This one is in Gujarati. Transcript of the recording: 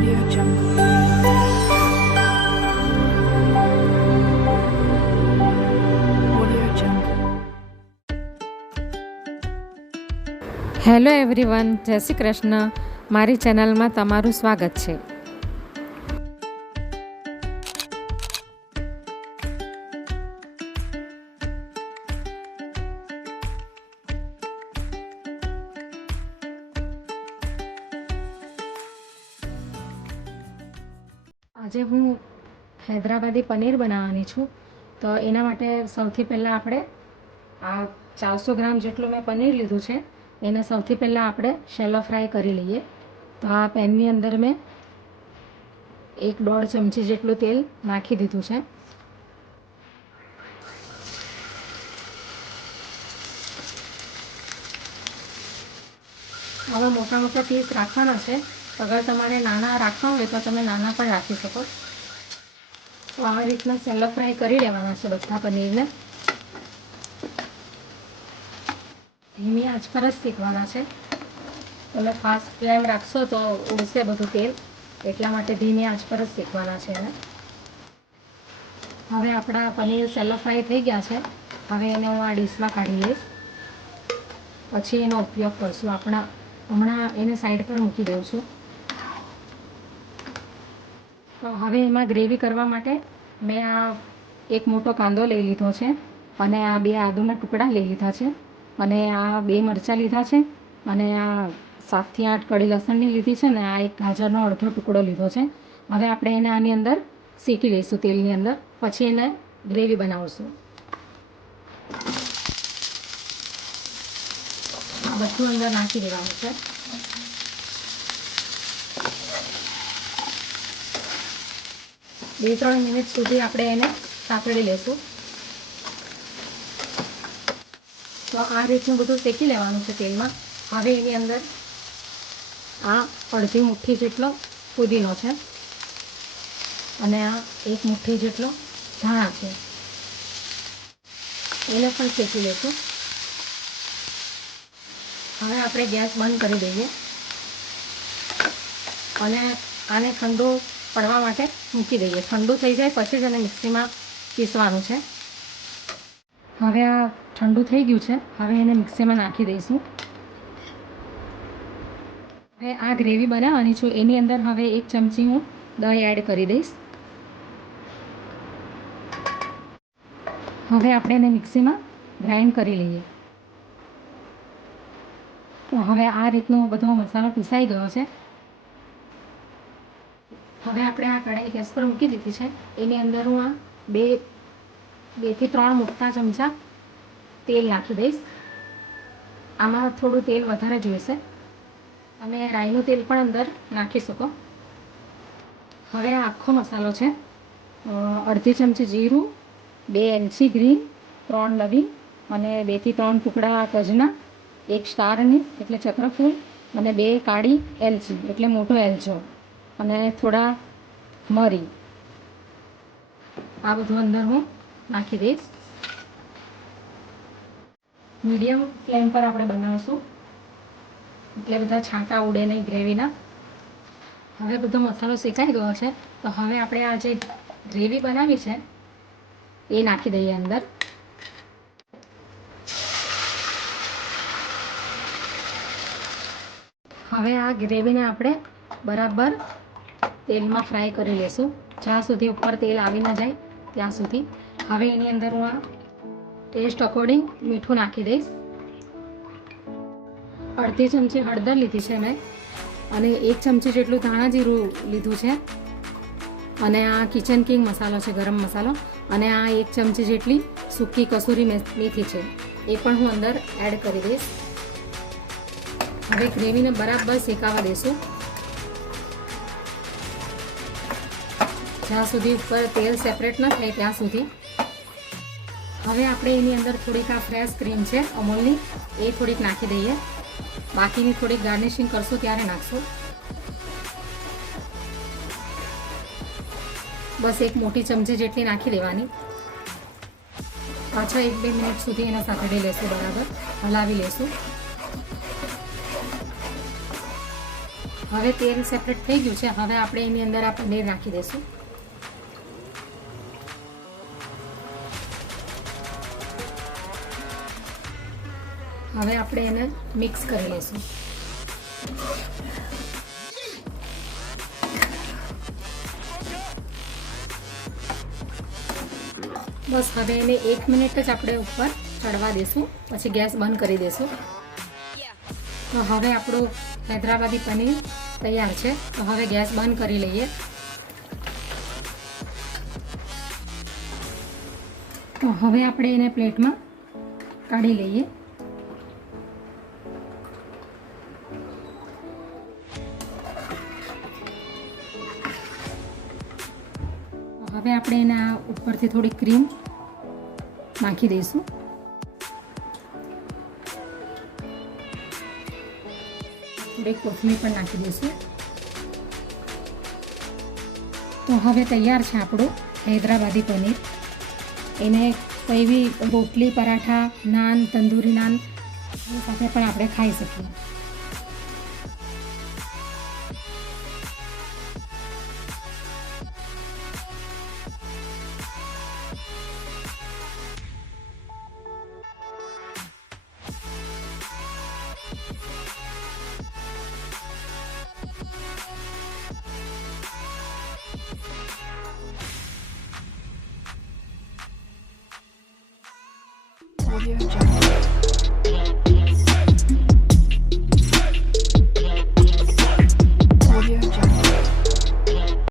Audio Jungle. Audio Jungle. Hello everyone, જય શ્રી કૃષ્ણ. મારી ચેનલમાં તમારું સ્વાગત છે. આજે હું હૈદરાબાદી પનીર બનાવવાની છું. તો એના માટે સૌથી પહેલાં આપણે આ 400 ગ્રામ જેટલું મેં પનીર લીધું છે. એને સૌથી પહેલાં આપણે શેલો ફ્રાય કરી લઈએ. તો આ પેનની અંદર મેં 1-1.5 ચમચી જેટલું તેલ નાખી દીધું છે. આવા મોટા મોટા પીસ રાખવાના છે. અગર તમારે નાના રાખવા હોય તો તમે નાના પણ રાખી શકો. તો આ રીતના શેલો ફ્રાય કરી લેવાના છે બધા પનીરને. ધીમી આંચ પર જ શેકવાના છે. તમે ફાસ્ટ ફ્લેમ રાખશો તો ઉડશે બધું તેલ, એટલા માટે ધીમી આંચ પર જ શેકવાના છે એને. હવે આપણા પનીર શેલો ફ્રાય થઈ ગયા છે. હવે એને હું આ ડીશમાં કાઢી લઈશ. પછી એનો ઉપયોગ કરશું. હમણાં એને સાઈડ પર મૂકી દઉં છું. તો હવે એમાં ગ્રેવી કરવા માટે મેં આ એક મોટો કાંદો લઈ લીધો છે, અને આ 2 આદુના ટુકડા લઈ લીધા છે, અને આ 2 મરચાં લીધા છે, અને આ 7 થી 8 કળી લસણની લીધી છે, ને આ એક ગાજરનો અડધો ટુકડો લીધો છે. હવે આપણે એને આની અંદર શેકી લઈશું તેલની અંદર, પછી એને ગ્રેવી બનાવશું. આ બધું અંદર નાખી દેવાનું છે. બે 3 મિનિટ સુધી આપણે એને સાંતળી લઈશું. તો આ રીતનું બધું શેકી લેવાનું છે તેલમાં. હવે એની અંદર આ અડધી મુઠ્ઠી જેટલો પુદીનો છે, અને આ 1 મુઠ્ઠી જેટલો ધાણા છે. એને પણ શેકી લઈશું. હવે આપણે ગેસ બંધ કરી દઈએ અને આને ઠંડુ પડવા માટે મૂકી દઈએ. ઠંડુ થઈ જાય પછી જ એને મિક્સીમાં પીસવાનું છે. હવે આ ઠંડુ થઈ ગયું છે. હવે એને મિક્સીમાં નાખી દઈશું. હવે આ ગ્રેવી બનાવવાની છું. એની અંદર હવે 1 ચમચી હું દહીં એડ કરી દઈશ. હવે આપણે એને મિક્સીમાં ગ્રાઇન્ડ કરી લઈએ. તો હવે આ રીતનો બધો મસાલો પીસાઈ ગયો છે. હવે આપણે આ કઢાઈ ગેસ પર મૂકી દીધી છે. એની અંદર હું આ 2 થી 3 મોટા ચમચા તેલ નાખી દઈશ. આમાં થોડું તેલ વધારે જોઈશે. તમે રાઈનું તેલ પણ અંદર નાખી શકો. હવે આ આખો મસાલો છે. અડધી ચમચી જીરું, 2 એલચી ગ્રીન, 3 લવિંગ, અને 2 થી 3 ટુકડા તજના, 1 સ્ટાર અનીસ એટલે ચક્રફૂલ, અને 2 કાળી એલચી એટલે મોટો એલચો, અને થોડા મરી. આ બધું અંદર હું નાખી દઈશ. મીડિયમ ફ્લેમ પર આપણે બનાવીશું, એટલે બધા છાંટા ઉડે નહીં ગ્રેવીના. હવે બધો મસાલો શેકાઈ ગયો છે. તો હવે આપણે આ જે ગ્રેવી બનાવી છે એ નાખી દઈએ અંદર. હવે આ ગ્રેવીને આપણે બરાબર તેલમાં ફ્રાય કરી લઈશું, જ્યાં સુધી ઉપર તેલ આવી ન જાય ત્યાં સુધી. હવે એની અંદર હું આ ટેસ્ટ અકોર્ડિંગ મીઠું નાખી દઈશ. અડધી ચમચી હળદર લીધી છે મેં, અને 1 ચમચી જેટલું ધાણા જીરું લીધું છે, અને આ કિચન કિંગ મસાલો છે, ગરમ મસાલો, અને આ 1 ચમચી જેટલી સૂકી કસૂરી મેથી છે, એ પણ હું અંદર એડ કરી દઈશ. હવે ગ્રેવીને બરાબર શેકાવા દઈશું, જ્યાં સુધી ઉપર તેલ સેપરેટ ન થાય ત્યાં સુધી. હવે આપણે એની અંદર થોડીક આ ફ્રેશ ક્રીમ છે અમૂલની, એ થોડીક નાખી દઈએ. બાકીની થોડીક ગાર્નિશિંગ કરશું ત્યારે નાખશું. બસ 1 મોટી ચમચી જેટલી નાખી દેવાની. પાછા 1-2 મિનિટ સુધી એને સાંતળી લેશું, બરાબર હલાવી લેશું. હવે તેલ સેપરેટ થઈ ગયું છે. હવે આપણે એની અંદર આ પનીર નાખી દઈશું. હવે આપણે એને મિક્સ કરી લઈશું. બસ હવે એને 1 મિનિટ જ આપણે ઉપર ચડવા દઈશું, પછી ગેસ બંધ કરી દઈશું. તો હવે આપણું હૈદરાબાદી પનીર તૈયાર છે. તો હવે ગેસ બંધ કરી લઈએ. તો હવે આપણે એને પ્લેટમાં કાઢી લઈએ. હવે આપણે એના ઉપરથી થોડી ક્રીમ નાખી દઈશું. થોડી કોથમીર પણ નાખી દઈશું. તો હવે તૈયાર છે આપણું હૈદરાબાદી પનીર. એને કોઈ બી રોટલી, પરાઠા, નાન, તંદૂરી નાન સાથે પણ આપણે ખાઈ શકીએ. Audio Jungle.